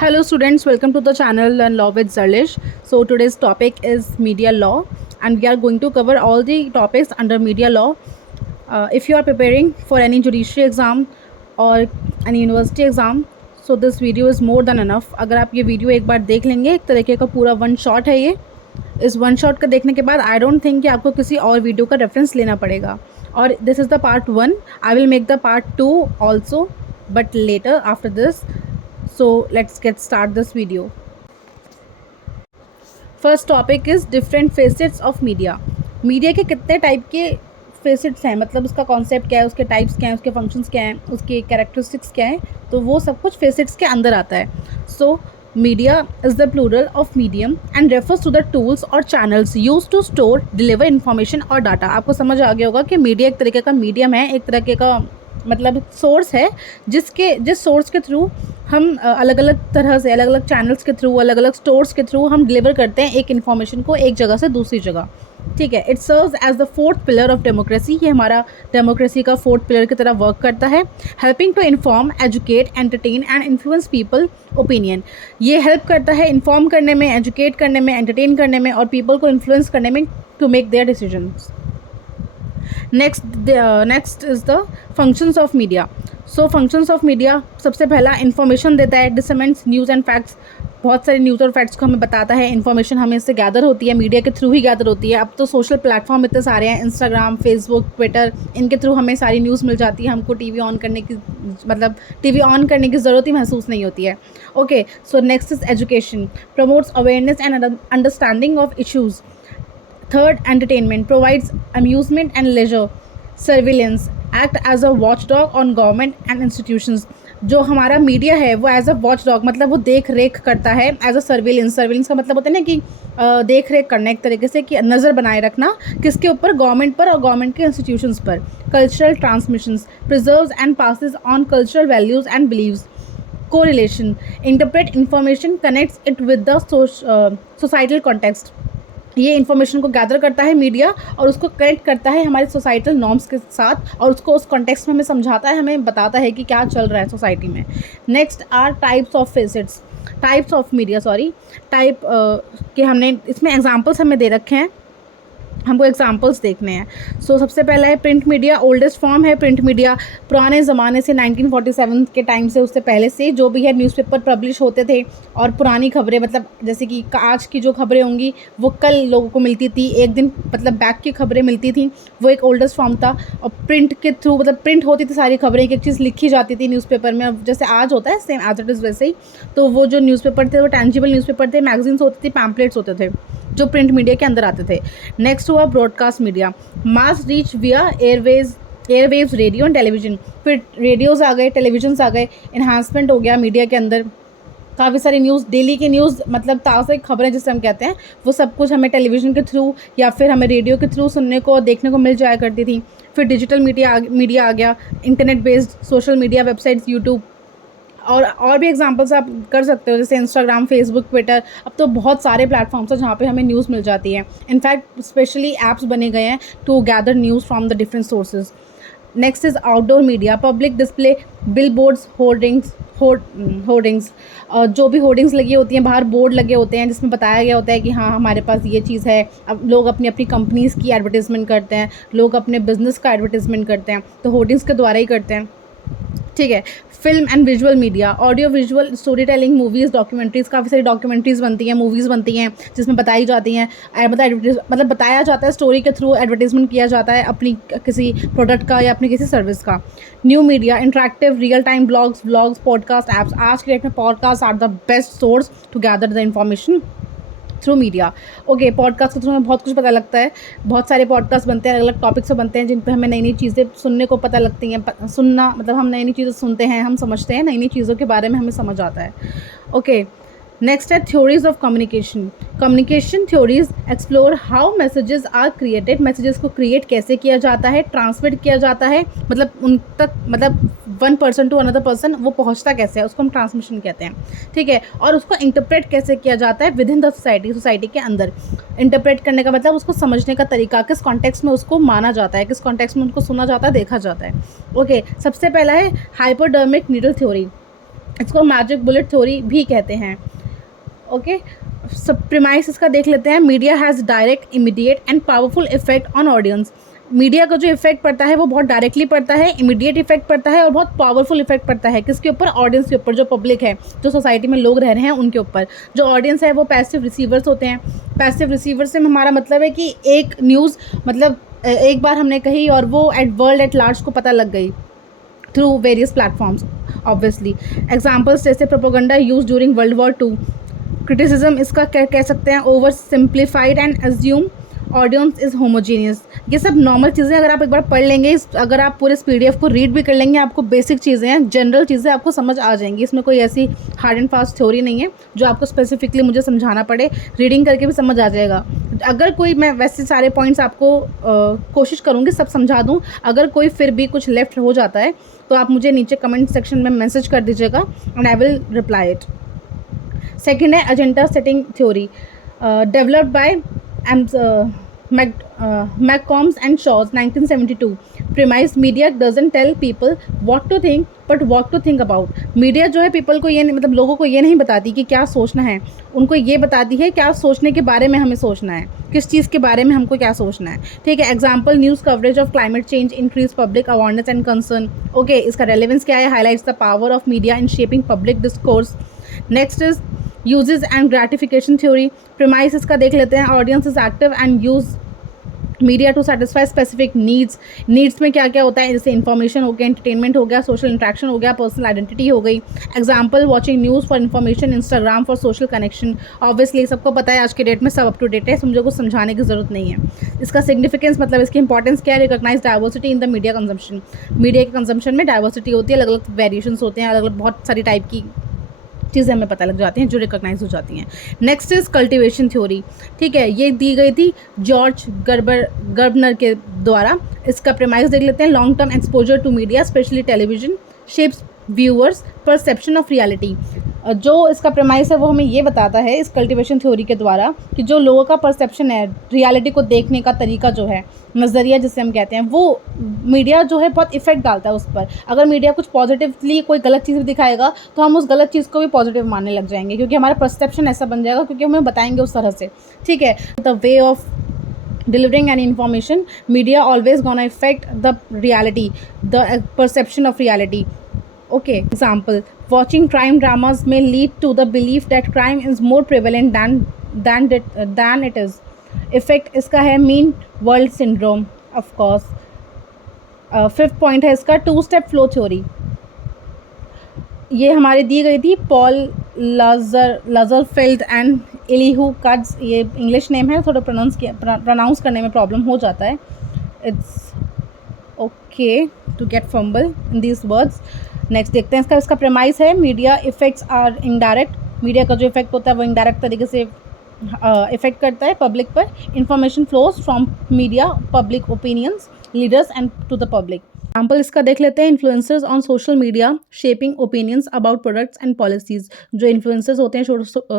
Hello students, welcome to the channel Learn Law with Zalish. So today's topic is media law and we are going to cover all the topics under media law. If you are preparing for any judiciary exam or any university exam, so this video is more than enough. अगर आप ये video एक बार देख लेंगे, एक तरीके का पूरा वन शॉट है ये. इस वन शॉट का देखने के बाद आई डोंट थिंक कि आपको किसी और वीडियो का रेफरेंस लेना पड़ेगा. और this is the part 1. I will make the part 2 also but later after this. So let's get start this video. First topic is different facets of media. Media के कितने टाइप के facets हैं, मतलब उसका concept क्या है, उसके types क्या हैं, उसके फंक्शंस क्या हैं, उसके कैरेक्टरिस्टिक्स क्या हैं, तो वो सब कुछ फेसेट्स के अंदर आता है. So media is the plural of medium and refers to the tools और channels use to store deliver information और डाटा. आपको समझ आ गया होगा कि मीडिया एक तरीके का मीडियम है, एक तरीके का मतलब सोर्स है जिस सोर्स के थ्रू हम अलग अलग तरह से अलग अलग चैनल्स के थ्रू अलग अलग स्टोर्स के थ्रू हम डिलीवर करते हैं एक इन्फॉर्मेशन को एक जगह से दूसरी जगह. ठीक है. It serves as the fourth pillar of democracy. ये हमारा डेमोक्रेसी का फोर्थ पिलर की तरह वर्क करता है. Helping to inform, educate, entertain and influence people opinion. ये हेल्प करता है इन्फॉर्म करने में, एजुकेट करने में, एंटरटेन करने में और पीपल को इन्फ्लुएंस करने में to make their decisions. Next is the functions of media. So functions of media सबसे पहला इन्फॉर्मेशन देता है, डिसमेंट्स न्यूज़ एंड फैक्ट्स. बहुत सारे न्यूज़ और फैक्ट्स को हमें बताता है. इन्फॉर्मेशन हमें इससे गैदर होती है, मीडिया के थ्रू ही गैदर होती है. अब तो सोशल प्लेटफॉर्म इतने सारे हैं, इंस्टाग्राम, फेसबुक, ट्विटर, इनके थ्रू हमें सारी न्यूज़ मिल जाती है. हमको टीवी ऑन करने की ज़रूरत ही महसूस नहीं होती है. Okay. So next is education. Promotes awareness and understanding of issues. Third, entertainment provides amusement and leisure. Surveillance act as a watchdog on government and institutions. जो हमारा मीडिया है वो एज अ वॉच डॉग, मतलब वो देख रेख करता है. एज अ सर्विलेंस का मतलब होता है ना कि देख रेख करना, एक तरीके से कि नज़र बनाए रखना किसके ऊपर, गवर्नमेंट पर और गवर्नमेंट के इंस्टीट्यूशंस पर. Cultural transmissions preserves and passes on cultural values and beliefs. Correlation interpret information, connects it with the societal context. ये इन्फॉर्मेशन को गैदर करता है मीडिया और उसको कनेक्ट करता है हमारे सोसाइटल नॉर्म्स के साथ और उसको उस कॉन्टेक्स्ट में हमें समझाता है, हमें बताता है कि क्या चल रहा है सोसाइटी में. Next are types of facets, types of media type के हमने इसमें एग्जांपल्स हमें दे रखे हैं, हमको एग्जांपल्स देखने हैं. सो सबसे पहला है प्रिंट मीडिया. ओल्डेस्ट फॉर्म है प्रिंट मीडिया. पुराने ज़माने से 1947 के टाइम से, उससे पहले से जो भी है न्यूज़पेपर पब्लिश होते थे और पुरानी खबरें, मतलब जैसे कि आज की जो खबरें होंगी वो कल लोगों को मिलती थी, एक दिन मतलब बैक की खबरें मिलती थी, वो एक ओल्डेस्ट फॉर्म था. और प्रिंट के थ्रू मतलब प्रिंट होती थी सारी खबरें, एक एक चीज़ लिखी जाती थी न्यूज़पेपर में, जैसे आज होता है सेम एज इट इज़ वैसे ही. तो वो जो न्यूज़पेपर थे वो टेंजिबल न्यूज़पेपर थे, मैगजीन्स होती थी, पैम्पलेट्स होते थे जो प्रिंट मीडिया के अंदर आते थे. नेक्स्ट हुआ ब्रॉडकास्ट मीडिया. मास रीच विया एयरवेव्स, रेडियो एंड टेलीविज़न. फिर रेडियोज़ आ गए, टेलीविजन्स आ गए, इन्हांसमेंट हो गया मीडिया के अंदर. काफ़ी सारी न्यूज़, डेली की न्यूज़, मतलब ताज़ा खबरें जिसे हम कहते हैं, वो सब कुछ हमें टेलीविज़न के थ्रू या फिर हमें रेडियो के थ्रू सुनने को देखने को मिल जाया करती थी. फिर डिजिटल मीडिया आ गया, internet based social media, websites, YouTube और भी एग्जांपल्स आप कर सकते हो जैसे इंस्टाग्राम, फेसबुक, ट्विटर. अब तो बहुत सारे प्लेटफॉर्म्स हैं जहाँ पे हमें न्यूज़ मिल जाती है. इनफैक्ट स्पेशली ऐप्स बने गए हैं to gather news from the different sources. Next is outdoor media. Public display, billboards, hoardings. जो भी होर्डिंग्स लगी होती हैं, बाहर बोर्ड लगे होते हैं जिसमें बताया गया होता है कि हाँ हमारे पास ये चीज़ है. अब लोग अपनी अपनी कंपनीज़ की एडवर्टीज़मेंट करते हैं, लोग अपने बिजनेस का एडवर्टीज़मेंट करते हैं, तो होर्डिंग्स के द्वारा ही करते हैं. ठीक है. Film and visual media. Audio visual story telling, movies, documentaries. काफ़ी सारी डॉक्यूमेंट्रीज़ बनती हैं, मूवीज़ बनती हैं जिसमें बताई जाती हैं, मतलब बताया जाता है स्टोरी के थ्रू, एडवर्टीजमेंट किया जाता है अपनी किसी प्रोडक्ट का या अपनी किसी सर्विस का. New media, interactive, real time vlogs, podcast, apps. आज के डेट में podcast are the best source to gather the information through media. Okay. Podcast के थ्रू हमें बहुत कुछ पता लगता है. बहुत सारे पॉडकास्ट बनते हैं, अलग अलग टॉपिक से बनते हैं जिन पे हमें नई नई चीज़ें सुनने को पता लगती हैं. सुनना मतलब हम नई नई चीज़ें सुनते हैं, हम समझते हैं, नई नई चीज़ों के बारे में हमें समझ आता है. ओके. नेक्स्ट है theories of communication. Communication theories explore how messages are created. Messages को क्रिएट कैसे किया जाता है, ट्रांसमिट किया जाता है, मतलब उन तक, मतलब one person to another person वो पहुंचता कैसे है, उसको हम ट्रांसमिशन कहते हैं. ठीक है. और उसको इंटरप्रेट कैसे किया जाता है विद इन द सोसाइटी के अंदर. इंटरप्रेट करने का मतलब उसको समझने का तरीका, किस कॉन्टेक्स्ट में उसको माना जाता है, किस कॉन्टेक्स्ट में उनको सुना जाता है, देखा जाता है. ओके. सबसे पहला है हाइपोडर्मिक नीडल थ्योरी. इसको मैजिक बुलेट थ्योरी भी कहते हैं। ओके, सब प्रीमाइस इसका देख लेते हैं। Media has direct, immediate and powerful effect on audience. Media का जो इफेक्ट पड़ता है वो बहुत डायरेक्टली पड़ता है, इमीडिएट इफेक्ट पड़ता है और बहुत पावरफुल इफेक्ट पड़ता है। किसके ऊपर? ऑडियंस के ऊपर, जो पब्लिक है, जो सोसाइटी में लोग रह रहे हैं उनके ऊपर। जो ऑडियंस है वो पैसिव रिसीवर्स होते हैं। पैसिव रिसीवर से हमारा मतलब है कि एक न्यूज़ मतलब एक बार हमने कही और वो वर्ल्ड एट लार्ज को पता लग गई through various platforms obviously. Examples जैसे propaganda use during world war 2। Criticism इसका कह सकते हैं over simplified and assume audience is homogeneous. ये सब नॉर्मल चीज़ें अगर आप एक बार पढ़ लेंगे, अगर आप पूरे इस PDF को रीड भी कर लेंगे, आपको बेसिक चीज़ें हैं, जनरल चीज़ें आपको समझ आ जाएंगी। इसमें कोई ऐसी हार्ड एंड फास्ट थ्योरी नहीं है जो आपको स्पेसिफिकली मुझे समझाना पड़े, रीडिंग करके भी समझ आ जाएगा। अगर कोई, मैं वैसे सारे पॉइंट्स आपको कोशिश करूँगी सब समझा दूँ। अगर कोई फिर भी कुछ लेफ्ट हो जाता है तो आप मुझे नीचे कमेंट सेक्शन में मैसेज कर दीजिएगा and I will reply it. Second है agenda setting theory, developed by McCombs and Shaws 1972. Premise media doesn't tell people what to think but what to think about. Media जो है people को ये मतलब लोगों को ये नहीं बताती कि क्या सोचना है, उनको ये बताती है क्या सोचने के बारे में हमें सोचना है, किस चीज़ के बारे में हमको क्या सोचना है। ठीक है, example news coverage of climate change increase public awareness and concern. Okay, इसका रेलेवेंस क्या है? Highlights the power of media in shaping public discourse. Next is uses and gratification theory. Premise इसका देख लेते हैं। Audience is active and use media to satisfy specific needs. Needs में क्या क्या होता है? जैसे इन्फॉर्मेशन हो गया, एंटरटेनमेंट हो गया, सोशल इंट्रैक्शन हो गया, पर्सनल आइडेंटिटी हो गई। Example watching news for information, Instagram for social connection. Obviously सबको पता है आज के डेट में सब अप टू डेट है, मुझे कुछ समझाने की ज़रूरत नहीं है। इसका सिग्निफिकेंस मतलब इसकी इंपॉर्टेंस क्या है? Recognize diversity in the media consumption. Media के कंजम्पशन में डाइवर्सिटी होती है, अलग अलग वेरिएशंस होते हैं, अलग अलग बहुत सारी टाइप की चीज़ें हमें पता लग जाती हैं जो रिकॉग्नाइज हो जाती हैं। Next is cultivation theory. ठीक है, ये दी गई थी जॉर्ज गर्बनर के द्वारा। इसका प्रेमाइज देख लेते हैं। Long term exposure to media specially television shapes viewers perception of reality. जो इसका प्रेमाइज है वो हमें ये बताता है इस कल्टिवेशन थ्योरी के द्वारा कि जो लोगों का परसेप्शन है, रियलिटी को देखने का तरीका जो है, नज़रिया जिसे हम कहते हैं, वो मीडिया जो है बहुत इफेक्ट डालता है उस पर। अगर मीडिया कुछ पॉजिटिवली कोई गलत चीज़ दिखाएगा तो हम उस गलत चीज़ को भी पॉजिटिव मानने लग जाएंगे, क्योंकि हमारा परसेप्शन ऐसा बन जाएगा, क्योंकि हमें बताएंगे उस तरह से। ठीक है, the way of delivering an information, media always gonna affect the reality, the perception of reality. Okay, example, watching crime dramas may lead to the belief that crime is more prevalent than it is. Effect इसका है mean world syndrome, of course. Fifth point है इसका to step flow theory. ये हमारी दी गई थी Paul Lazarsfeld and Elihu Katz. ये इंग्लिश नेम है, थोड़ा प्रोनाउंस करने में प्रॉब्लम हो जाता है। It's okay to get fumble in these words. Next देखते हैं इसका प्रेमाइस है media effects are indirect. Media का जो इफेक्ट होता है वो इनडायरेक्ट तरीके से इफेक्ट करता है पब्लिक पर। Information flows from media public opinions leaders and to the public. Example इसका देख लेते हैं। Influencers on social media shaping opinions about products and policies. जो इन्फ्लुएंसर्स होते हैं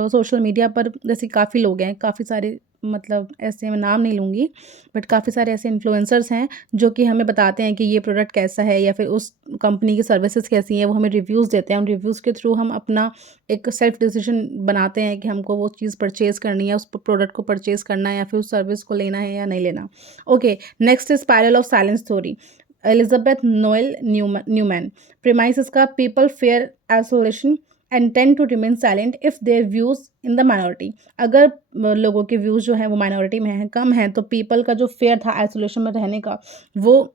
सोशल मीडिया पर, जैसे काफ़ी लोग हैं, काफ़ी सारे, मतलब ऐसे मैं नाम नहीं लूँगी, बट काफ़ी सारे ऐसे इन्फ्लुएंसर्स हैं जो कि हमें बताते हैं कि ये प्रोडक्ट कैसा है या फिर उस कंपनी की सर्विसेज कैसी हैं। वो हमें रिव्यूज़ देते हैं, उन रिव्यूज़ के थ्रू हम अपना एक सेल्फ डिसीजन बनाते हैं कि हमको वो चीज़ परचेज़ करनी है, उस प्रोडक्ट को परचेज़ करना है या फिर उस सर्विस को लेना है या नहीं लेना। Okay, next is spiral of silence theory. Elisabeth Noelle Neumann. Premise इसका people fear isolation and tend to remain silent if their views in the minority. अगर लोगों के व्यूज़ जो हैं वो माइनॉरिटी में हैं, कम हैं, तो पीपल का जो फेयर था आइसोलेशन में रहने का, वो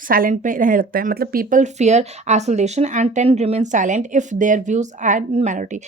साइलेंट में रहने लगता है। मतलब people fear isolation and tend remain silent if their views are in minority.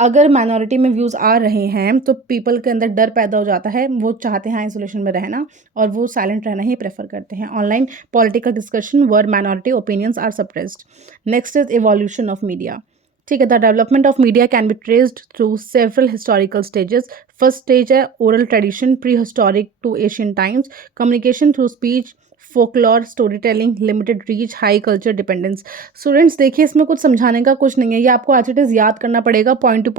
अगर माइनॉरिटी में व्यूज़ आ रहे हैं तो पीपल के अंदर डर पैदा हो जाता है, वो चाहते हैं आइसोलेशन में रहना और वो साइलेंट रहना ही प्रेफर करते हैं। Online political discussion where minority opinions are suppressed. Next is evolution of media. ठीक है, the development of media can be traced through several historical stages. First stage है oral tradition, prehistoric to Asian times, communication through speech folklore, story telling, limited reach, high culture dependence. Students देखिए, इसमें कुछ समझाने का कुछ नहीं है, ये आपको एज इट इज़ याद करना पड़ेगा, पॉइंट टू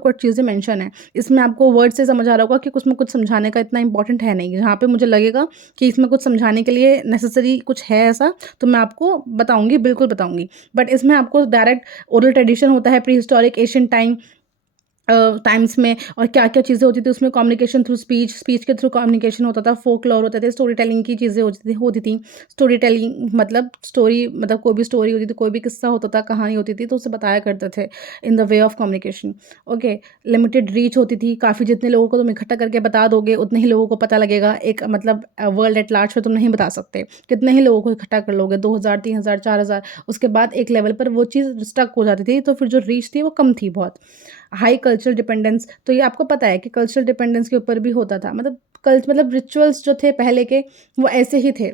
कट चीज़ें मेंशन है। इसमें आपको वर्ड से समझ आ रहा होगा कि उसमें कुछ समझाने का इतना इंपॉर्टेंट है नहीं। जहाँ पे मुझे लगेगा कि इसमें कुछ समझाने के लिए नेसेसरी कुछ है ऐसा, तो मैं आपको बताऊंगी, बिल्कुल बताऊंगी। बट इसमें आपको डायरेक्ट ओरल ट्रेडिशन होता है प्री हिस्टोरिक एशियन टाइम्स में, और क्या क्या चीज़ें होती थी उसमें, कम्युनिकेशन थ्रू स्पीच, स्पीच के थ्रू कम्युनिकेशन होता था, फोक लॉर होते थे, स्टोरी टेलिंग की चीज़ें होती थी। स्टोरी टेलिंग मतलब स्टोरी, मतलब कोई भी स्टोरी होती थी, कोई भी किस्सा होता था, कहानी होती थी, तो उसे बताया करते थे in the way of communication. Okay, limited reach होती थी, काफ़ी जितने लोगों को तुम इकट्ठा करके बता दोगे उतने ही लोगों को पता लगेगा। एक मतलब वर्ल्ड एट लार्ज में तुम नहीं बता सकते, कितने ही लोगों को इकट्ठा कर लोगे, 2000, 3000, 4000, उसके बाद एक लेवल पर वो चीज़ स्टक हो जाती थी, तो फिर जो रीच थी वो कम थी बहुत। हाई कल्चरल डिपेंडेंस, तो ये आपको पता है कि कल्चरल डिपेंडेंस के ऊपर भी होता था, मतलब रिचुअल्स जो थे पहले के वो ऐसे ही थे,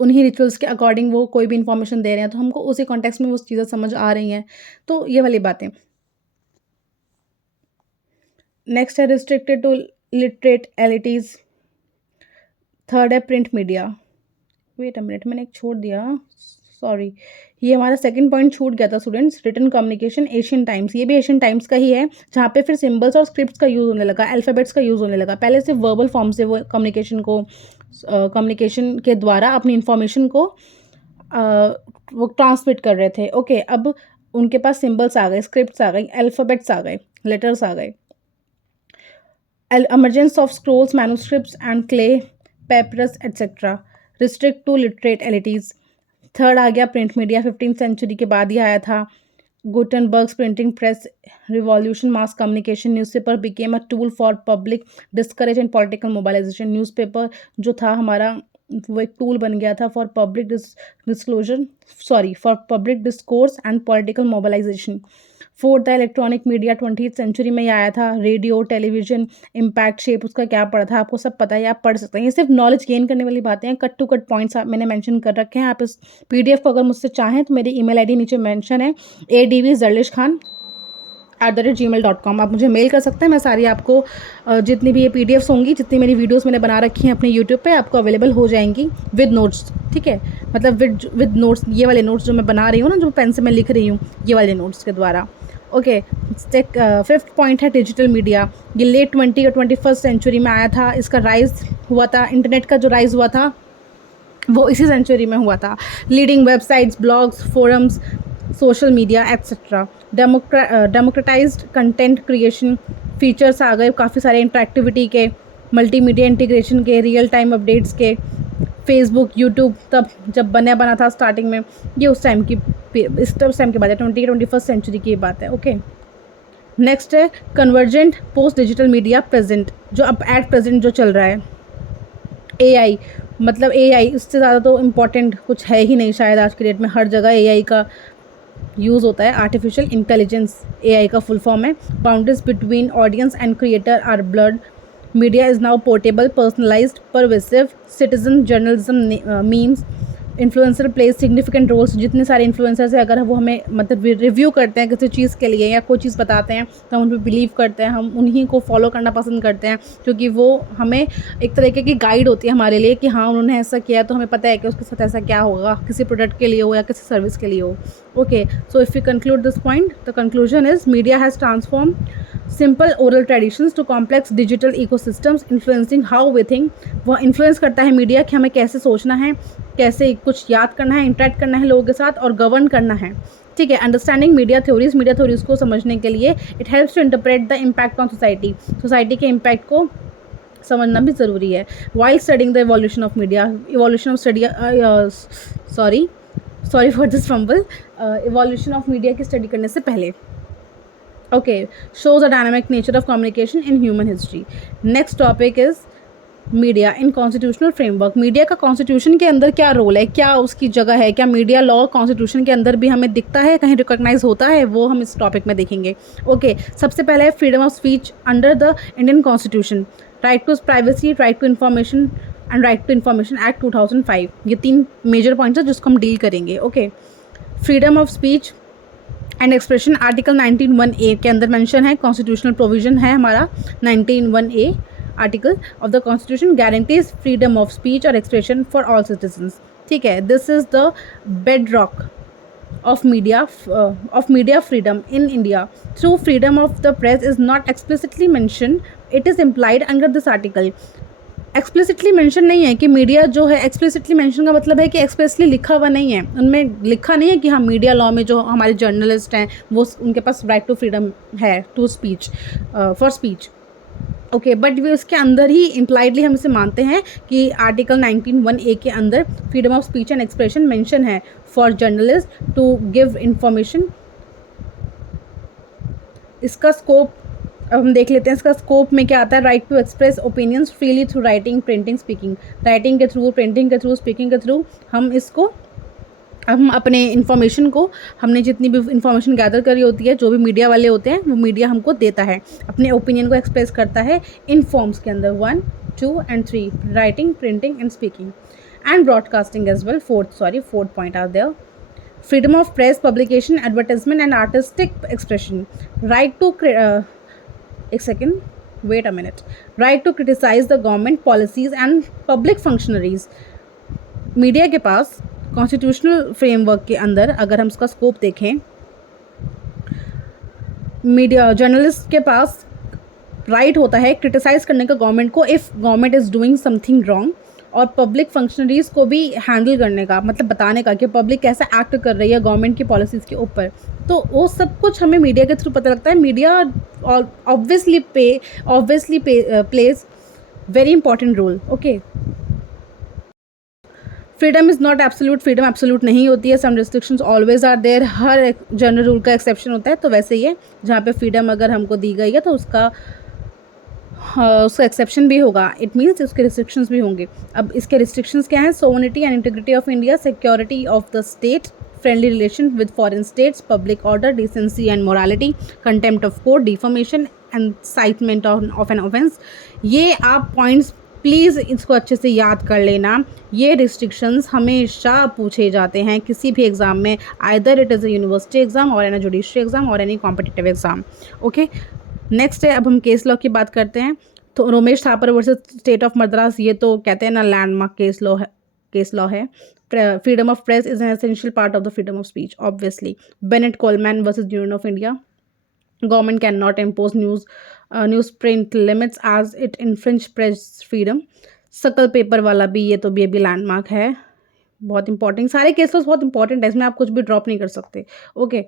उन्हीं रिचुअल्स के अकॉर्डिंग वो कोई भी इंफॉर्मेशन दे रहे हैं, तो हमको उसी कॉन्टेक्स्ट में वो चीज़ें समझ आ रही हैं, तो ये वाली बातें। नेक्स्ट है restricted to literate elites. Third है print media. Wait a minute, मैंने एक छोड़ दिया, सॉरी, ये हमारा सेकंड पॉइंट छूट गया था students. Written communication Asian Times, ये भी एशियन टाइम्स का ही है, जहाँ पे फिर सिंबल्स और स्क्रिप्ट्स का यूज़ होने लगा, अल्फ़ाबेट्स का यूज़ होने लगा। पहले सिर्फ वर्बल फॉर्म से वो कम्युनिकेशन के द्वारा अपनी इंफॉर्मेशन को वो ट्रांसमिट कर रहे थे। ओके, अब उनके पास सिंबल्स आ गए, स्क्रिप्ट्स आ गई, अल्फ़ाबेट्स आ गए, लेटर्स आ गए। emergence of scrolls, manuscripts and clay, papyrus etc. Restrict to literate elites. Third आ गया प्रिंट मीडिया, 15th सेंचुरी के बाद ही आया था। Gutenberg's printing press revolution, mass communication, newspaper became a tool for public discourse and political mobilization. Newspaper जो था हमारा वो एक टूल बन गया था for public for public discourse and political mobilization. Fourth है इलेक्ट्रॉनिक मीडिया, 20th सेंचुरी में ही आया था। रेडियो, टेलीविजन, इम्पैक्ट, शेप उसका क्या पड़ा था आपको सब पता है, आप पढ़ सकते हैं। ये सिर्फ नॉलेज गेन करने वाली बातें हैं, कट टू कट पॉइंट्स मैंने मेंशन कर रखे हैं। आप इस पीडीएफ को अगर मुझसे चाहें तो मेरी ईमेल आईडी नीचे मेंशन है, advzerlishkhan@gmail.com, आप मुझे मेल कर सकते हैं। मैं सारी आपको जितनी भी ये पीडीएफ्स होंगी, जितनी मेरी वीडियोस मैंने बना रखी हैं अपने यूट्यूब पे, आपको अवेलेबल हो जाएंगी विद नोट्स, ठीक है, मतलब विद नोट्स, ये वाले नोट्स जो मैं बना रही हूँ ना, जो पेन से मैं लिख रही हूँ, ये वाले नोट्स के द्वारा। ओके, फिफ्थ पॉइंट है डिजिटल मीडिया। ये लेट 20 और 21st सेंचुरी में आया था, इसका राइज हुआ था, इंटरनेट का जो राइज हुआ था वो इसी सेंचुरी में हुआ था। Leading websites, blogs, forums, social media etcetera. Democratized content creation, features आ गए काफ़ी सारे इंटरेक्टिविटी के, मल्टीमीडिया इंटीग्रेशन के, रियल टाइम अपडेट्स के। फेसबुक, यूट्यूब तब जब बना था स्टार्टिंग में, ये उस टाइम की बात है, 21st सेंचुरी की बात है। ओके, नेक्स्ट है convergent post digital media present, जो अब एट प्रेजेंट जो चल रहा है। एआई, मतलब एआई, उससे ज़्यादा तो इम्पॉर्टेंट कुछ है ही नहीं शायद आज के डेट में, हर जगह एआई का यूज़ होता है। आर्टिफिशियल इंटेलिजेंस एआई का फुल फॉर्म है। Boundaries between audience and creator are blurred. Media is now portable, personalized, pervasive, citizen journalism, memes, influencer plays significant roles. जितने सारे इन्फ्लुएंसर्स हैं, अगर वो हमें मतलब रिव्यू करते हैं किसी चीज़ के लिए या कोई चीज़ बताते हैं तो हम उन पर बिलीव करते हैं, हम उन्हीं को फॉलो करना पसंद करते हैं, क्योंकि वो हमें एक तरीके की गाइड होती है हमारे लिए कि हाँ उन्होंने ऐसा किया, तो हमें पता है कि उसके साथ ऐसा क्या होगा, किसी प्रोडक्ट के लिए हो या किसी सर्विस के लिए हो। Okay, so if you conclude this point, the conclusion is media has transform simple oral traditions to complex digital ecosystems influencing how we think. वह इन्फ्लुएंस करता है मीडिया कि हमें कैसे सोचना है, कैसे कुछ याद करना है, इंटरेक्ट करना है लोगों के साथ और गवर्न करना है, ठीक है। अंडरस्टैंडिंग मीडिया थ्योरीज को समझने के लिए it helps to interpret the impact on society के इम्पैक्ट को समझना भी ज़रूरी है। While studying the evolution of media, sorry for this fumble, evolution of media की स्टडी करने से पहले। Okay, shows the dynamic nature of communication in human history. Next topic is media in constitutional framework. Media का constitution के अंदर क्या role है, क्या उसकी जगह है, क्या मीडिया लॉ कॉन्स्टिट्यूशन के अंदर भी हमें दिखता है, कहीं रिकॉग्नाइज होता है, वो हम इस टॉपिक में देखेंगे। ओके, सबसे पहले है freedom of speech under the Indian constitution, right to privacy, right to information and right to information act 2005। ये 3 मेजर पॉइंट्स हैं जिसको हम डील करेंगे। Okay, freedom of speech and expression, article 19(1)(a) के अंदर मेंशन है, कॉन्स्टिट्यूशनल प्रोविजन है हमारा 19(1)(a). Article of the constitution guarantees freedom of speech और एक्सप्रेशन फॉर ऑल सिटीजन्स. ठीक है, this is the bed rock of media freedom in India. Through freedom of the press is not explicitly mentioned, it is implied under this article. Explicitly mention नहीं है कि media जो है, explicitly mention का मतलब है कि एक्सप्रेसली लिखा हुआ नहीं है, उनमें लिखा नहीं है कि हाँ मीडिया लॉ में जो हमारे जर्नलिस्ट हैं वो उनके पास राइट टू फ्रीडम है to speech for speech. Okay, but वे उसके अंदर ही इम्प्लाइडली हम इसे मानते हैं कि आर्टिकल 19(1)(a) के अंदर freedom of speech and expression mention है for journalist to give information. इसका स्कोप अब हम देख लेते हैं. इसका स्कोप में क्या आता है? Right to express opinions freely through writing, printing, speaking. Writing के थ्रू, प्रिंटिंग के थ्रू, स्पीकिंग के थ्रू हम अपने इन्फॉर्मेशन को, हमने जितनी भी इन्फॉर्मेशन गैदर करी होती है, जो भी मीडिया वाले होते हैं वो मीडिया हमको देता है, अपने ओपिनियन को एक्सप्रेस करता है इन फॉर्म्स के अंदर 1, 2 and 3, writing, printing and speaking and broadcasting as well. Fourth point are there. Freedom of press, publication, advertisement and artistic expression. Right to wait a minute. Right to criticize the government policies and public functionaries. Media के पास constitutional framework के अंदर अगर हम उसका scope देखें, media journalist के पास right होता है क्रिटिसाइज करने का गवर्नमेंट को if government is doing something wrong, और पब्लिक फंक्शनरीज़ को भी हैंडल करने का, मतलब बताने का कि पब्लिक कैसे एक्ट कर रही है गवर्नमेंट की पॉलिसीज़ के ऊपर. तो वो सब कुछ हमें मीडिया के थ्रू पता लगता है. Media obviously plays very important role. Okay, freedom is not absolute. Freedom absolute नहीं होती है. Some restrictions always are there. हर जनरल रूल का एक्सेप्शन होता है. तो वैसे ही है, जहाँ पे फ्रीडम अगर हमको दी गई है तो उसका एक्सेप्शन भी होगा. इट मीन्स उसके रिस्ट्रिक्शंस भी होंगे. अब इसके रिस्ट्रिक्शंस क्या हैं? Sovereignty and integrity of India, security of the state, friendly relation with foreign states, public order, decency and morality, contempt of court, defamation, incitement of an offence. ये आप points please इसको अच्छे से याद कर लेना. ये रिस्ट्रिक्शंस हमेशा पूछे जाते हैं किसी भी एग्ज़ाम में, either it is a university exam और एन अ जुडिशरी एग्ज़ाम और any competitive exam. Okay, next है, अब हम केस लॉ की बात करते हैं. तो Romesh Thapar versus state of Madras, ये तो कहते हैं ना लैंडमार्क केस लॉ है. Freedom of press is an essential part of the freedom of speech obviously. Bennett Coleman versus union of India, government can not impose news print limits as it infringe press freedom. Sakal paper वाला भी, ये भी landmark है, बहुत important. सारे cases बहुत important है, इसमें आप कुछ भी ड्रॉप नहीं कर सकते. Okay,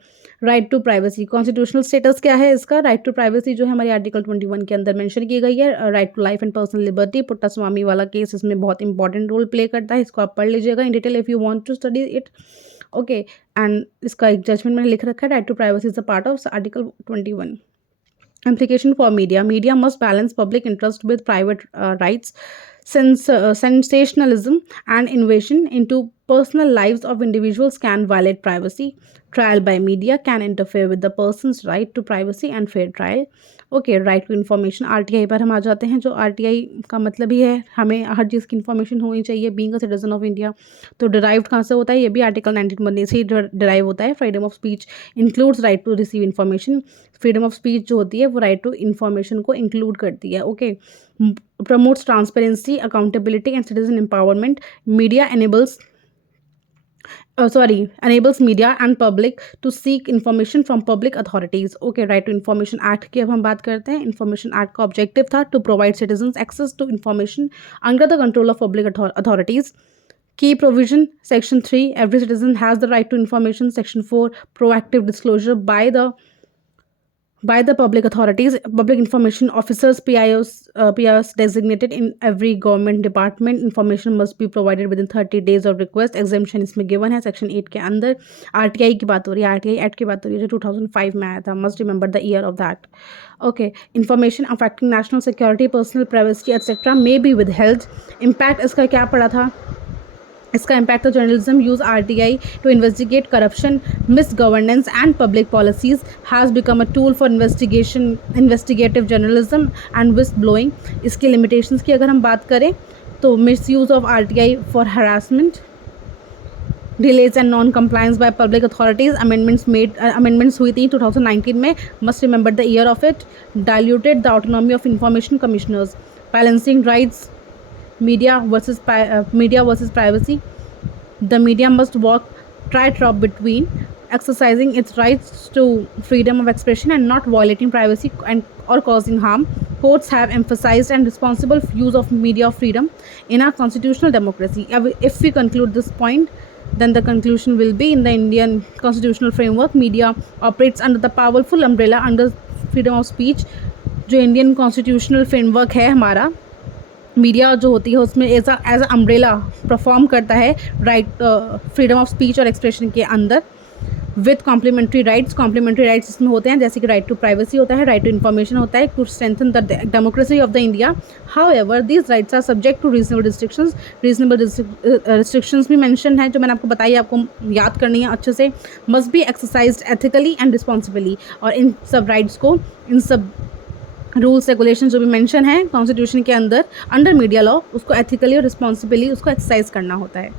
right to privacy. Constitutional status क्या है इसका? राइट टू प्राइवेसी जो है हमारी आर्टिकल 21 के अंदर मेंशन की गई है. Right to life and personal liberty, Puttaswamy वाला केस इसमें बहुत इंपॉर्टेंट रोल प्ले करता है. इसको आप पढ़ लीजिएगा in detail if you want to study it. Okay, and इसका एक जजमेंट मैंने लिख रखा है. Right to privacy is a part of article 21. Implication for media. Media must balance public interest with private rights. Sensationalism and invasion into personal lives of individuals can violate privacy. Trial by media can interfere with the person's right to privacy and fair trial. Okay, right to information. RTI पर हम आ जाते हैं. जो RTI का मतलब ही है हमें हर चीज़ की इन्फॉर्मेशन होनी चाहिए being a citizen of India. तो डिराइव्ड कहाँ से होता है? ये भी आर्टिकल 19 से ही डिराइव होता है. Freedom of speech includes right to receive information. Freedom of speech जो होती है वो राइट टू इन्फॉर्मेशन को इंक्लूड करती है. Okay, promotes transparency, accountability and citizen empowerment. Media enables media and public to seek information from public authorities. Okay, right to information act की अब हम बात करते हैं. information act का objective था to provide citizens access to information under the control of public authorities. Key provision, section 3, every citizen has the right to information. Section 4, proactive disclosure by the public authorities, public information officers, PIOs designated in every government department. Information must be provided within 30 days of request. Exemption इसमें given है section 8 के अंदर. RTI की बात हो रही है, RTI Act की बात हो रही है जो 2005 में आया था. Must remember the year of that. Okay, information affecting national security, personal privacy etc. may be withheld. Impact इसका क्या पड़ा था? इसका impact of journalism. use RTI to investigate corruption, misgovernance and public policies. has become a tool for investigative journalism and whistleblowing. इसके limitations की अगर हम बात करें तो misuse of RTI for harassment, delays and non-compliance by public authorities. Amendments हुई थी 2019 में. must remember the year of it. diluted the autonomy of information commissioners. Balancing rights, media versus privacy. The media must walk tightrope between exercising its rights to freedom of expression and not violating privacy and or causing harm. Courts have emphasized and responsible use of media freedom in our constitutional democracy. If we conclude this point, then the conclusion will be in the Indian constitutional framework, media operates under the powerful umbrella under freedom of speech. जो Indian constitutional framework है हमारा, media जो होती है उसमें as a umbrella perform करता है right freedom of speech और एक्सप्रेशन के अंदर विथ कॉम्प्लीमेंट्री राइट्स इसमें होते हैं, जैसे कि राइट टू प्राइवेसी होता है, राइट टू इन्फॉर्मेशन होता है, to strengthen the democracy of the India. However these rights are subject to reasonable restrictions भी मेंशन है जो मैंने आपको बताई, आपको याद करनी है अच्छे से. Must be exercised ethically and responsibly. और इन सब राइट्स को, इन सब रूल्स रेगुलेशन जो भी मेंशन है कॉन्स्टिट्यूशन के अंदर अंडर मीडिया लॉ, उसको एथिकली और रिस्पॉन्सिबली उसको एक्सरसाइज करना होता है.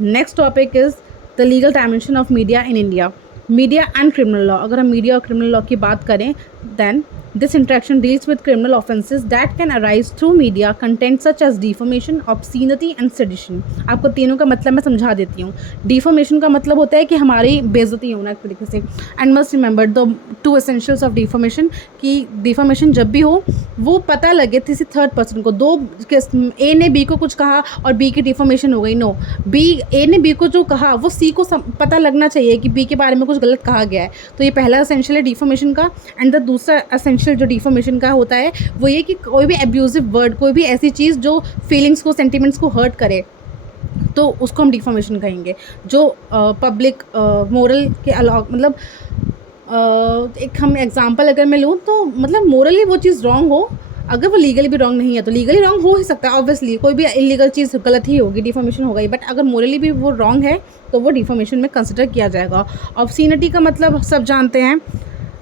Next topic is the legal dimension of media in India. Media and criminal law. अगर हम मीडिया और क्रिमिनल लॉ की बात करें, then this interaction deals with criminal offences that can arise through media content such as defamation, obscenity and sedition. आपको तीनों का मतलब मैं समझा देती हूँ. डिफॉर्मेशन का मतलब होता है कि हमारी बेइज्जती होना एक तरीके से. And must remember the two essentials of deformation, कि डिफॉर्मेशन जब भी हो वो पता लगे किसी थर्ड पर्सन को. दो ए ने बी को कुछ कहा और बी की डिफॉर्मेशन हो गई. नो, ए ने बी को जो कहा वो सी को पता लगना चाहिए कि बी के बारे में कुछ गलत कहा गया है. तो ये पहला एसेंशियल है डिफॉर्मेशन का. एंड द दूसरा एसेंशियल जो डिफॉर्मेशन का होता है वो ये कि कोई भी एब्यूजिव वर्ड, कोई भी ऐसी चीज़ जो फीलिंग्स को, सेंटिमेंट्स को हर्ट करे, तो उसको हम डिफॉर्मेशन कहेंगे. जो पब्लिक मोरल के अलावा, मतलब एक हम एग्जांपल अगर मैं लूँ तो मतलब मोरली वो चीज़ रॉन्ग हो, अगर वो लीगली भी रॉन्ग नहीं है तो लीगली रॉन्ग हो ही सकता है. ऑब्वियसली कोई भी इलीगल चीज़ गलत ही होगी, डिफॉर्मेशन होगा ही. बट अगर मोरली भी वो रॉन्ग है तो वो डिफॉर्मेशन में कंसिडर किया जाएगा. ऑब्ससीनिटी का मतलब सब जानते हैं,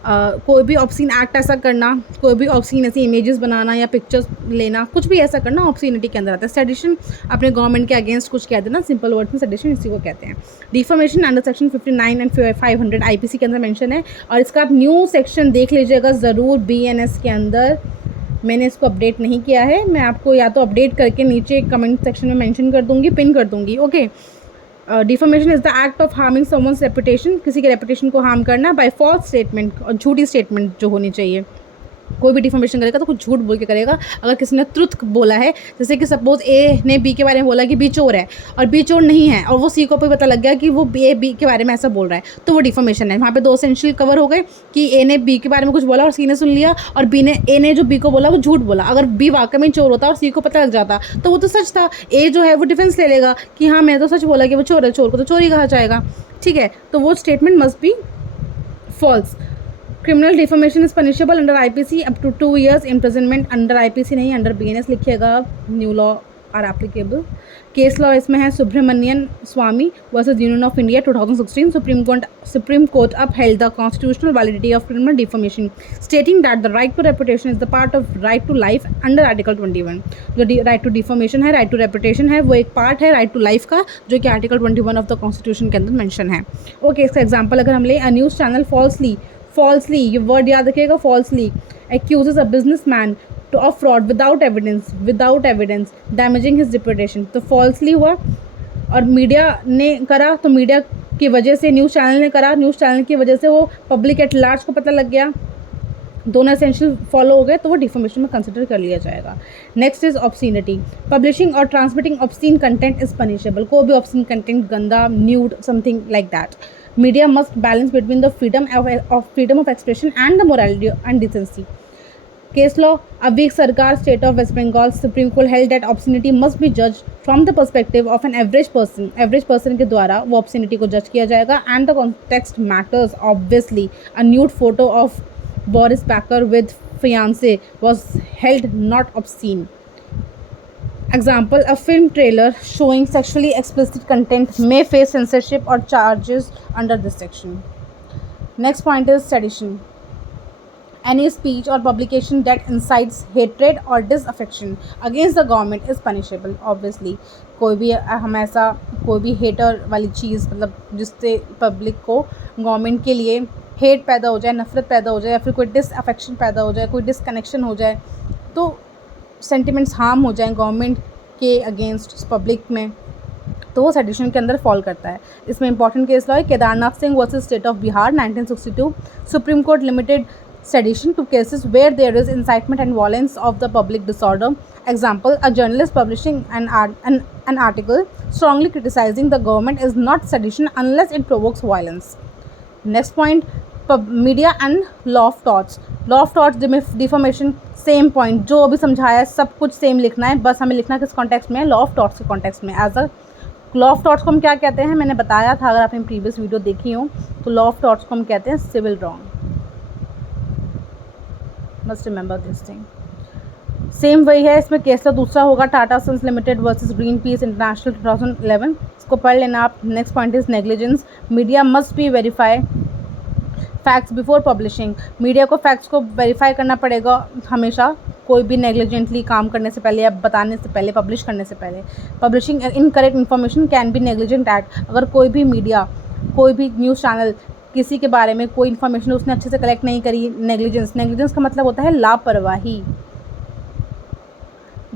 कोई भी ऑब्सीन एक्ट ऐसा करना, कोई भी ऑब्सीन ऐसी इमेजेस बनाना या पिक्चर्स लेना, कुछ भी ऐसा करना ऑब्सीनिटी के अंदर आता है. सेडिशन, अपने गवर्नमेंट के अगेंस्ट कुछ कह देना, सिंपल वर्ड्स में सेडिशन इसी को कहते हैं. Deformation under section 59 and 500 IPC के अंदर मेंशन है. और इसका आप न्यू सेक्शन देख लीजिएगा ज़रूर बीएनएस के अंदर. मैंने इसको अपडेट नहीं किया है, मैं आपको या तो अपडेट करके नीचे कमेंट सेक्शन में मेंशन कर दूँगी, पिन कर दूँगी. Okay. Deformation is the act of harming someone's reputation, किसी के रेपुटेशन को हार्म करना बाय फॉल्स स्टेटमेंट, और झूठी स्टेटमेंट जो होनी चाहिए. कोई भी डिफॉर्मेशन करेगा तो कुछ झूठ बोल के करेगा. अगर किसी ने ट्रुथ बोला है, जैसे कि सपोज ए ने बी के बारे में बोला कि बी चोर है और बी चोर नहीं है, और वो सी को पता लग गया कि वो बी के बारे में ऐसा बोल रहा है, तो वो डिफॉर्मेशन है. वहाँ पे दो एसेंशियल कवर हो गए कि ए ने बी के बारे में कुछ बोला और सी ने सुन लिया, और ए ने जो बी को बोला वो झूठ बोला. अगर बी वाकई में चोर होता और सी को पता लग जाता तो वो तो सच था. ए जो है वो डिफेंस ले लेगा कि हाँ मैं तो सच बोला कि वो चोर है, चोर को तो चोरी कहा जाएगा. ठीक है, तो वो statement must be false. Criminal defamation is punishable under IPC up to 2 years imprisonment. Under IPC नहीं, अंडर बीएनएस लिखिएगा. New law are applicable. Case law इसमें है Subramanian Swamy versus union of India 2016. Supreme court upheld the constitutional validity of criminal defamation, stating that the right to reputation is the part of right to life under Article 21. जो right to deformation है, right to reputation है, वो एक part है right to life का, जो कि article 21 of the constitution के अंदर मेंशन है. ओके, इसका एग्जाम्पल अगर हम ले, अ न्यूज़ चैनल falsely, ये वर्ड याद रखिएगा, falsely accuses a businessman of fraud without evidence damaging his reputation. तो falsely हुआ, और मीडिया ने करा तो मीडिया की वजह से, न्यूज़ चैनल ने करा, न्यूज़ चैनल की वजह से वो पब्लिक एट लार्ज को पता लग गया, दोनों एसेंशियल फॉलो हो गए, तो वो डिफॉर्मेशन में कंसिडर कर लिया जाएगा. Next is obscenity. पब्लिशिंग और transmitting obscene content is punishable. कोई भी ऑब्ससीन कंटेंट, गंदा, nude, something like that. Media must balance between the freedom of expression and the morality and decency. Case law. A weak Sarkar, State of West Bengal, Supreme Court held that obscenity must be judged from the perspective of an average person. Average person के द्वारा वो obscenity को judge किया जाएगा. And the context matters obviously. A nude photo of Boris Becker with fiancé was held not obscene. Example, a film trailer showing sexually explicit content may face censorship or charges under this section. Next point is sedition. Any speech or publication that incites hatred or disaffection against the government is punishable. Obviously, कोई भी हम ऐसा कोई भी hater वाली चीज़, मतलब जिससे public को गवर्नमेंट के लिए हेट पैदा हो जाए, नफरत पैदा हो जाए, या फिर कोई डिसअफेक्शन पैदा हो जाए, कोई डिसकनेक्शन हो जाए, तो सेंटिमेंट्स हार्म हो जाएँ गवर्नमेंट के अगेंस्ट पब्लिक में, तो वो सेडिशन के अंदर फॉल करता है। इसमें इंपॉर्टेंट केस लॉ है Kedarnath Singh versus state of Bihar 1962। Supreme court limited sedition to cases where there is incitement and violence of the public disorder. Example, a journalist publishing an article strongly criticizing the government is not sedition unless it provokes violence. Next point, media and law of torts. Law of torts, defamation, same point जो अभी समझाया है, सब कुछ same लिखना है, बस हमें लिखना किस कॉन्टेक्स्ट में है, लॉ ऑफ टॉर्ट्स के कॉन्टेक्स्ट में। As a law of torts को हम क्या कहते हैं, मैंने बताया था, अगर आपने प्रीवियस वीडियो देखी हो तो लॉ ऑफ टॉर्ट्स को हम कहते हैं civil wrong. Must remember this thing. Same वही है, इसमें केस लॉ दूसरा होगा Tata Sons Limited versus Greenpeace International 2011, इसको पढ़ लेना आप। Next point is negligence. Media must be verify facts before publishing. Media को फैक्ट्स को वेरीफाई करना पड़ेगा हमेशा, कोई भी नेग्लिजेंटली काम करने से पहले या बताने से पहले, पब्लिश करने से पहले। Publishing incorrect information can be negligent act. अगर कोई भी मीडिया, कोई भी न्यूज़ चैनल किसी के बारे में कोई इन्फॉर्मेशन उसने अच्छे से कलेक्ट नहीं करी, नेग्लिजेंस। नेग्लिजेंस का मतलब होता है लापरवाही।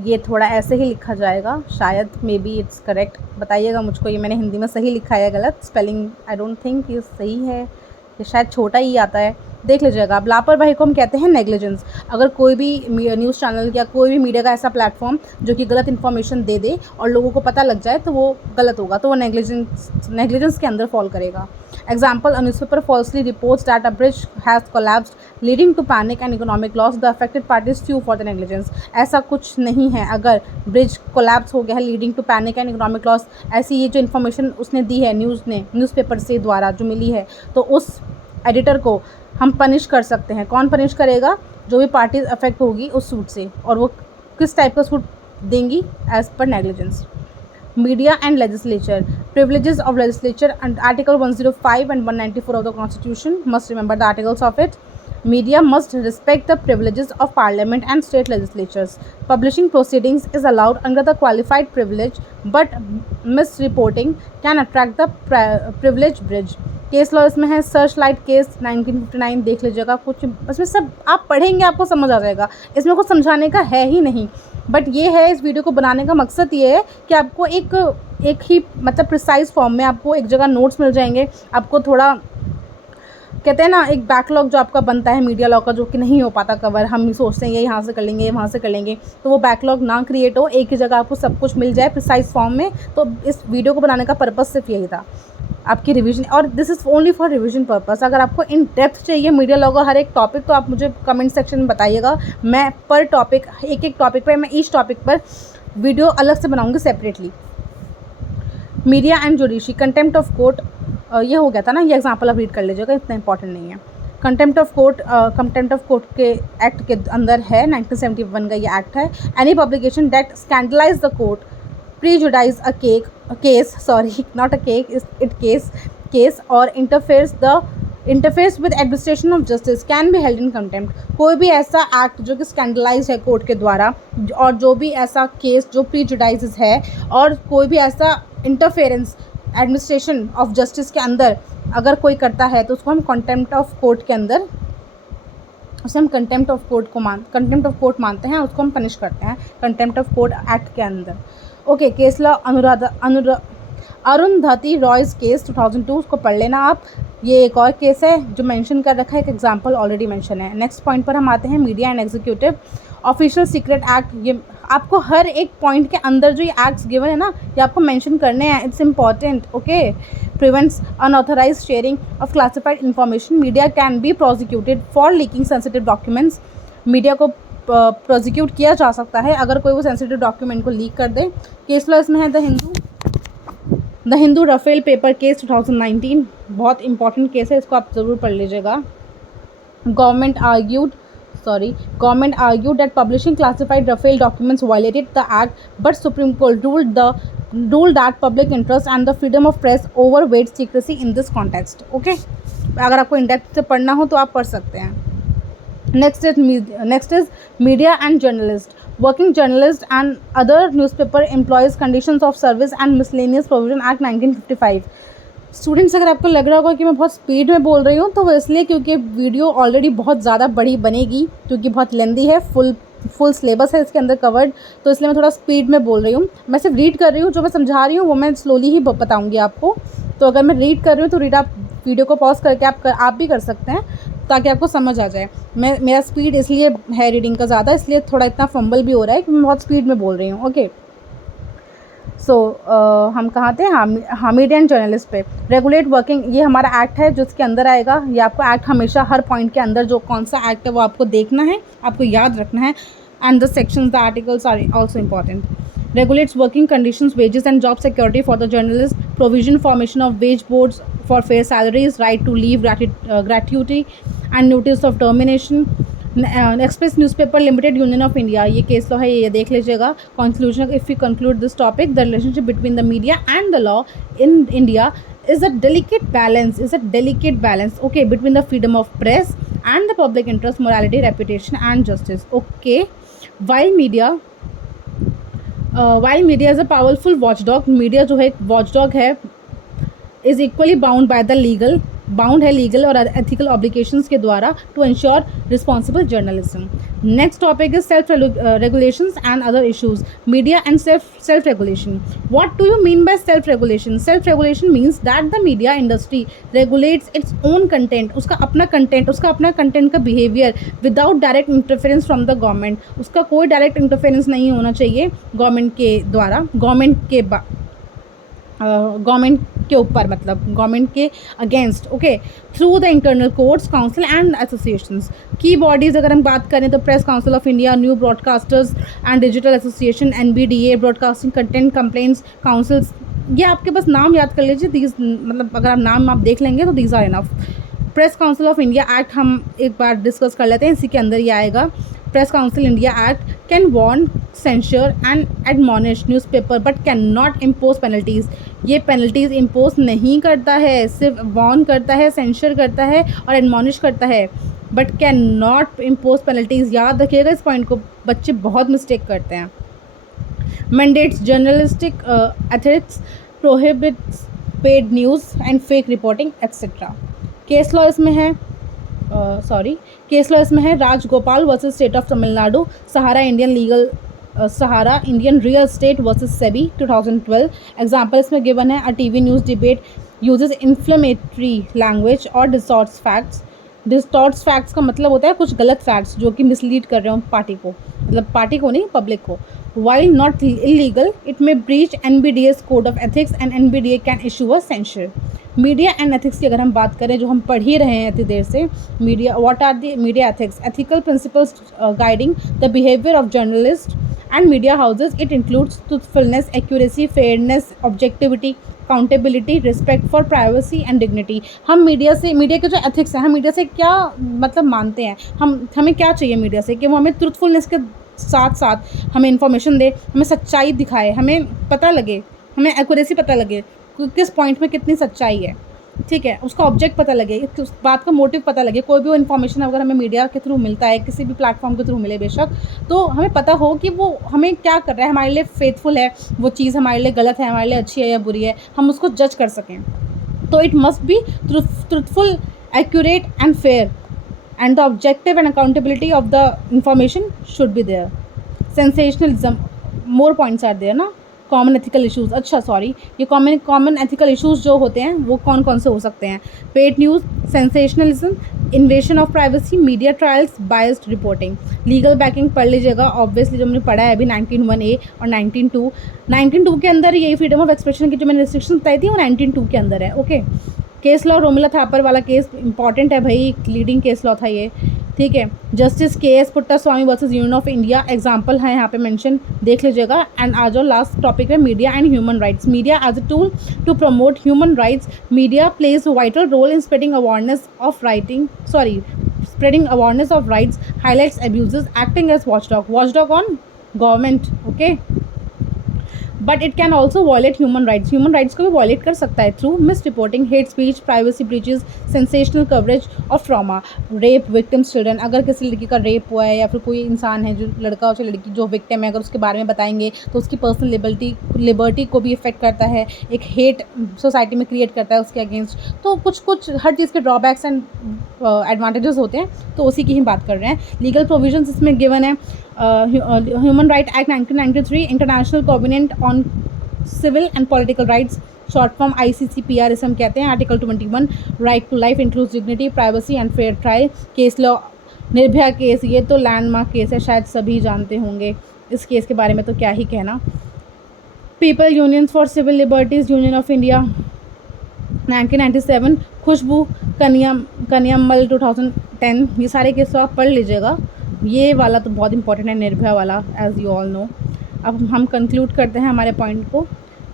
ये थोड़ा ऐसे ही लिखा जाएगा, शायद मे बी इट्स करेक्ट, बताइएगा मुझको ये मैंने हिंदी में सही लिखा है गलत, स्पेलिंग आई डोंट थिंक ये सही है, ये शायद छोटा ही आता है, देख लीजिएगा आप। लापरवाही को हम कहते हैं नेग्लिजेंस। अगर कोई भी न्यूज़ चैनल या कोई भी मीडिया का ऐसा प्लेटफॉर्म जो कि गलत इन्फॉर्मेशन दे दे और लोगों को पता लग जाए तो वो गलत होगा, तो वो नेग्लिजेंस के अंदर फॉल करेगा। Example, a newspaper falsely reports that a bridge has collapsed leading to panic and economic loss, the affected parties sue for the negligence. ऐसा कुछ नहीं है, अगर ब्रिज कोलैप्स हो गया है leading to panic and economic loss, ऐसी ये जो इन्फॉर्मेशन उसने दी है न्यूज़पेपर से द्वारा जो मिली है, तो उस एडिटर को हम पनिश कर सकते हैं। कौन पनिश करेगा? जो भी पार्टी अफेक्ट होगी उस सूट से, और वो किस टाइप का सूट देंगी? As per negligence. Media and legislature, privileges of legislature and Article 105 and 194 of the Constitution. Must remember the articles of it. Media must respect the privileges of Parliament and state legislatures. Publishing proceedings is allowed under the qualified privilege, but misreporting can attract the privilege bridge. Case law इसमें है search light case 1959, देख लीजिएगा। कुछ इसमें सब आप पढ़ेंगे आपको समझ आ जाएगा, इसमें कुछ समझाने का है ही नहीं, बट ये है इस वीडियो को बनाने का मकसद ये है कि आपको एक ही मतलब प्रिसाइज फॉर्म में आपको एक जगह नोट्स मिल जाएंगे। आपको थोड़ा कहते हैं ना एक बैकलॉग जो आपका बनता है मीडिया लॉ का, जो कि नहीं हो पाता कवर, हम सोचते हैं ये यहाँ से कर लेंगे, ये वहाँ से कर लेंगे, तो वो बैकलॉग ना क्रिएट हो, एक ही जगह आपको सब कुछ मिल जाए प्रिसाइज फॉर्म में। तो इस वीडियो को बनाने का पर्पज़ सिर्फ यही था, आपकी रिवीजन, और this is only for revision purpose. अगर आपको इन डेप्थ चाहिए मीडिया लॉ का हर एक टॉपिक, तो आप मुझे कमेंट सेक्शन में बताइएगा, मैं पर टॉपिक एक टॉपिक पर मैं ईच टॉपिक पर वीडियो अलग से बनाऊंगी separately. Media and judiciary, contempt of court, ये हो गया था ना, ये एग्जांपल आप रीड कर लीजिएगा, इतना इंपॉर्टेंट नहीं है। कंटेम्प्ट ऑफ कोर्ट के एक्ट के अंदर है, 1971 का ये एक्ट है। Any publication that scandalise the court, prejudice a case or interferes with administration of justice can be held in contempt. कोई भी ऐसा एक्ट जो कि स्कैंडलाइज है कोर्ट के द्वारा, और जो भी ऐसा केस जो प्रीजुडाइज है, और कोई भी ऐसा इंटरफेरेंस एडमिनिस्ट्रेशन ऑफ जस्टिस के अंदर अगर कोई करता है, तो उसको हम कंटेम्प्ट ऑफ कोर्ट के अंदर, उसे हम कंटेम्प्ट ऑफ कोर्ट मानते हैं, उसको हम पनिश करते हैं कंटेम्प्ट ऑफ कोर्ट एक्ट के अंदर। Okay, case law Arundhati Roy's case 2002, उसको पढ़ लेना आप। ये एक और केस है जो मेंशन कर रखा है, एक एग्जांपल ऑलरेडी मेंशन है। नेक्स्ट पॉइंट पर हम आते हैं, media and executive official secret act. ये आपको हर एक पॉइंट के अंदर जो ये एक्ट्स गिवन है ना, ये आपको मेंशन करने हैं, it's important. Okay, prevents unauthorised sharing of classified information, media can be prosecuted for leaking sensitive documents. Media को प्रोसिक्यूट किया जा सकता है अगर कोई वो सेंसिटिव डॉक्यूमेंट को लीक कर दे। केस लॉ इसमें है the Hindu Rafale paper case 2019, बहुत इंपॉर्टेंट केस है, इसको आप ज़रूर पढ़ लीजिएगा। Government argued that publishing classified Rafale documents violated the act, but Supreme Court ruled that public interest and the freedom of press overweighed secrecy in this context. Okay, अगर आपको in depth से पढ़ना हो तो आप पढ़ सकते हैं। Next is media and journalist. Working journalist and other newspaper employees conditions of service and miscellaneous provision act 1955. Students, अगर आपको लग रहा होगा कि मैं बहुत स्पीड में बोल रही हूँ, तो वो इसलिए क्योंकि वीडियो ऑलरेडी बहुत ज़्यादा बड़ी बनेगी, क्योंकि बहुत लेंदी है, फुल फुल सिलेबस है इसके अंदर कवर्ड, तो इसलिए मैं थोड़ा स्पीड में बोल रही हूँ। मैं सिर्फ रीड कर रही हूँ, जो मैं समझा रही हूँ वो मैं स्लोली ही बताऊँगी आपको। तो अगर मैं रीड कर रही हूँ तो रीड आप वीडियो को पॉज करके आप भी कर सकते हैं ताकि आपको समझ आ जाए। मेरा स्पीड इसलिए है रीडिंग का ज़्यादा, इसलिए थोड़ा इतना फंबल भी हो रहा है कि मैं बहुत स्पीड में बोल रही हूँ। ओके, सो हम कहाँ थे? हाँ, मीडिया एंड जर्नलिस्ट पे। रेगुलेट वर्किंग, ये हमारा एक्ट है जो इसके अंदर आएगा। ये आपको एक्ट हमेशा हर पॉइंट के अंदर जो कौन सा एक्ट है वो आपको देखना है, आपको याद रखना है। And the sections, the articles are also important. Regulates working conditions, wages and job security for the journalists, provision formation of wage boards for fair salaries, right to leave, gratuity and notice of termination. Express Newspaper Limited Union of India, ये case law है, ये देख लीजिएगा। Conclusion, if we conclude this topic, the relationship between the media and the law in India is a delicate balance, okay, between the freedom of press and the public interest, morality, reputation and justice. Okay, while media is a powerful watchdog, media जो है एक watchdog है, is equally bound है legal और ethical obligations के द्वारा to ensure responsible journalism. Next topic is self regulations and other issues, media and self regulation. What do you mean by self regulation? Self regulation means that the media industry regulates its own content, उसका अपना content का behaviour without direct interference from the government. उसका कोई direct interference नहीं होना चाहिए government के द्वारा, गवर्नमेंट के ऊपर, मतलब गवर्नमेंट के against. Okay, through the internal courts, council and associations. की बॉडीज़ अगर हम बात करें तो press council of India, new broadcasters and digital association, NBDA, broadcasting content complaints councils. ये आपके बस नाम याद कर लीजिए, दीज मतलब अगर आप नाम देख लेंगे तो these are enough. Press council of India act हम एक बार डिस्कस कर लेते हैं, इसी के अंदर ये आएगा। Press council India act can warn, censure and admonish newspaper but can not impose penalties. ये पेनल्टीज़ इम्पोज नहीं करता है, सिर्फ वार्न करता है, सेंशर करता है और एडमॉनिश करता है, but can not impose penalties. याद रखिएगा इस पॉइंट को, बच्चे बहुत मिस्टेक करते हैं। Mandates journalistic ethics, prohibits paid news and fake reporting etcetera. Case law इसमें है Rajagopal versus state of Tamil Nadu, Sahara Indian real estate versus SEBI 2012। Example इसमें गिवन है, a TV news debate uses inflammatory language और डिस्टॉर्ट्स फैक्ट्स। डिस्टॉर्ट्स फैक्ट्स का मतलब होता है कुछ गलत फैक्ट्स जो कि मिसलीड कर रहे हो पार्टी को, मतलब पार्टी को नहीं, पब्लिक को। While not illegal, it may breach NBDA's code of ethics and NBDA can issue a censure. Media and ethics की अगर हम बात करें, जो हम पढ़ ही रहे हैं इतनी देर से, what are the media ethics? Ethical principles guiding the behaviour of journalist and media houses. It includes truthfulness, accuracy, fairness, objectivity, accountability, respect for privacy and dignity. हम मीडिया के जो एथिक्स हैं, हम मीडिया से क्या मतलब मानते हैं, हमें क्या चाहिए मीडिया से, कि वो हमें ट्रूथफुलनेस के साथ साथ हमें इन्फॉर्मेशन दे, हमें सच्चाई दिखाए, हमें पता लगे, हमें एक्यूरेसी पता लगे किस पॉइंट में कितनी सच्चाई है, ठीक है, उसका ऑब्जेक्ट पता लगे, उस बात का मोटिव पता लगे। कोई भी वो इन्फॉर्मेशन अगर हमें मीडिया के थ्रू मिलता है, किसी भी प्लेटफॉर्म के थ्रू मिले बेशक, तो हमें पता हो कि वो हमें क्या कर रहा है, हमारे लिए फेथफुल है वो चीज़, हमारे लिए गलत है, हमारे लिए अच्छी है या बुरी है, हम उसको जज कर सकें। तो it must be truthful, accurate and fair, and the objective and accountability of the information should be there. Sensationalism, more points are there ना। कॉमन एथिकल इश्यूज़, अच्छा सॉरी, ये कॉमन एथिकल इश्यूज़ जो होते हैं वो कौन कौन से हो सकते हैं? Paid news, sensationalism, इन्वेशन of privacy, media trials, biased reporting. Legal backing पढ़ लीजिएगा, ऑब्वियसली जो हमने पढ़ा है अभी 19(1)(a) और 19(2) के अंदर यही फ्रीडम ऑफ एक्सप्रेशन की जो मैंने रिस्ट्रिक्शन बताई थी वो 19(2) के अंदर है। Okay, case law, Romila Thapar वाला केस इंपॉर्टेंट है भाई, लीडिंग केस लॉ था ये, ठीक है। Justice KS Puttaswamy versus union of India, example है यहाँ पे मेंशन, देख लीजिएगा। एंड आ जाओ लास्ट टॉपिक है, media and human rights. Media as a tool to promote human rights, media plays vital role in spreading awareness of rights, highlights abuses, acting as watchdog on government. Okay, but it can also violate human rights को भी violate कर सकता है through misreporting, hate speech, privacy breaches, sensational coverage of trauma, rape victims children. अगर किसी लड़की का rape हुआ है या फिर कोई इंसान है जो लड़का और लड़की जो विक्टिम है, अगर उसके बारे में बताएंगे तो उसकी पर्सनल लिबर्टी को भी इफेक्ट करता है, एक हेट सोसाइटी में क्रिएट करता है उसके अगेंस्ट। तो कुछ हर चीज़ के ड्रॉबैक्स एंड एडवांटेजेस होते हैं, तो उसी की ही बात कर रहे हैं। लीगल प्रोविजंस इसमें गिवन है, human right act 1993, international covenant on civil and political rights, short form ICCPR इसे हम कहते हैं। Article 21, right to life includes dignity, privacy and fair trial. Case law, Nirbhaya case, ये तो लैंडमार्क केस है, शायद सभी जानते होंगे इस केस के बारे में, तो क्या ही कहना। People unions for civil liberties, union of India 1997, Khushboo Kanniammal 2010, ये सारे केस तो आप पढ़ लीजिएगा। ये वाला तो बहुत इंपॉर्टेंट है, निर्भया वाला, एज यू ऑल नो। अब हम कंक्लूड करते हैं हमारे पॉइंट को।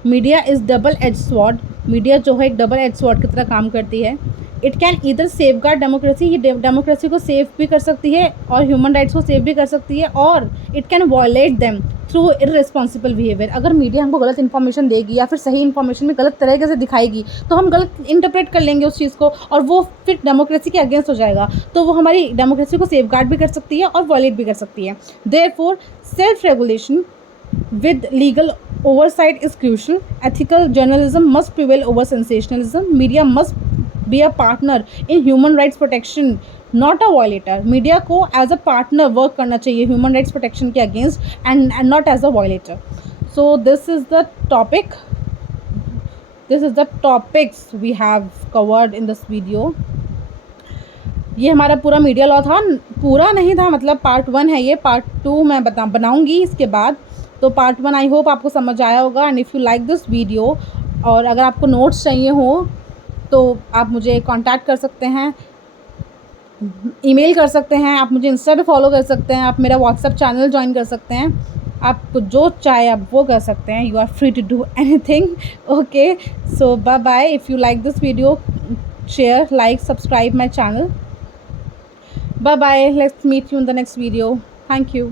Media is double edge sword, media जो है एक डबल एज स्वॉर्ड की तरह काम करती है। It can either save guard democracy, ये डेमोक्रेसी को सेव भी कर सकती है और ह्यूमन राइट्स को सेव भी कर सकती है, और it can violate them through irresponsible behaviour. अगर मीडिया हमको गलत इन्फॉर्मेशन देगी या फिर सही इन्फॉर्मेशन में गलत तरीके से दिखाएगी तो हम गलत इंटरप्रेट कर लेंगे उस चीज़ को, और वो फिर डेमोक्रेसी के अगेंस्ट हो जाएगा। तो वो हमारी डेमोक्रेसी को सेव गार्ड भी कर सकती है और वॉयलेट भी कर सकती है। Therefore self regulation with legal oversight is crucial. Ethical journalism must prevail over sensationalism. Media must be a partner in human rights protection, not a violator. Media को as a partner work करना चाहिए human rights protection के against and not as a violator. So this is the topic. This is the topics we have covered in this video. ये हमारा पूरा media law था, पूरा नहीं था, मतलब पार्ट 1 है ये, पार्ट 2 मैं बनाऊँगी इसके बाद। तो पार्ट 1 आई होप आपको समझ आया होगा। And if you like this video, और अगर आपको नोट्स चाहिए हो तो आप मुझे कांटेक्ट कर सकते हैं, ईमेल कर सकते हैं, आप मुझे इंस्टा पे फॉलो कर सकते हैं, आप मेरा व्हाट्सएप चैनल ज्वाइन कर सकते हैं, आपको जो चाहे आप वो कर सकते हैं। You are free to do anything. Okay, so bye bye. If you like this video, share, like, subscribe my channel. Bye bye. Let's meet you in the next video. Thank you.